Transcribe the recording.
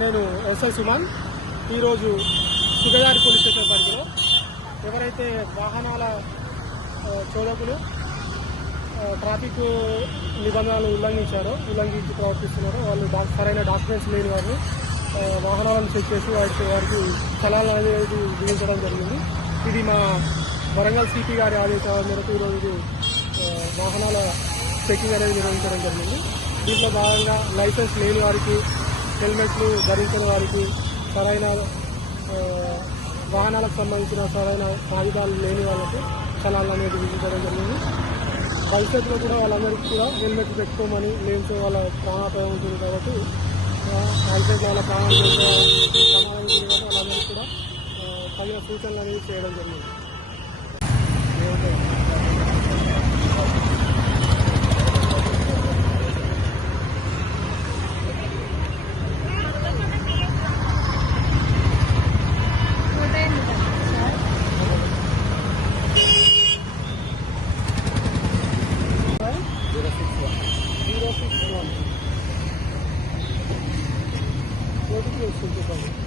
నేను ఎస్ఐ సుమన్. ఈరోజు సుగదారి police station పరిధిలో ఎవరైతే వాహనాల చోదకులు ట్రాఫిక్ నిబంధనలు ఉల్లంఘించి ప్రవర్తిస్తున్నారో వాళ్ళు సరైన డాక్యుమెంట్స్ లేని వారిని వాహనాలను చెక్ చేసి వారికి చలాలు అనేది విధించడం జరిగింది. ఇది మా వరంగల్ సిపి గారి ఆదేశాల మేరకు ఈరోజు వాహనాల చెకింగ్ అనేది నిర్వహించడం జరిగింది. దీంట్లో భాగంగా లైసెన్స్ లేని వారికి, హెల్మెట్లు ధరించని వారికి, సరైన వాహనాలకు సంబంధించిన సరైన కాగితాలు లేని వాళ్ళకు చలాలు అనేది విధించడం జరిగింది. భవిష్యత్తులో కూడా వాళ్ళందరికీ కూడా హెల్మెట్ పెట్టుకోమని, లేన్స్ వాళ్ళ ప్రాణాపాయం ఉంటుంది కాబట్టి లైసెన్స్ వాళ్ళ ప్రమాదం ఉంటుంది కాబట్టి వాళ్ళందరికీ కూడా తగిన సూచనలు అనేది చేయడం జరిగింది. What do you think about it?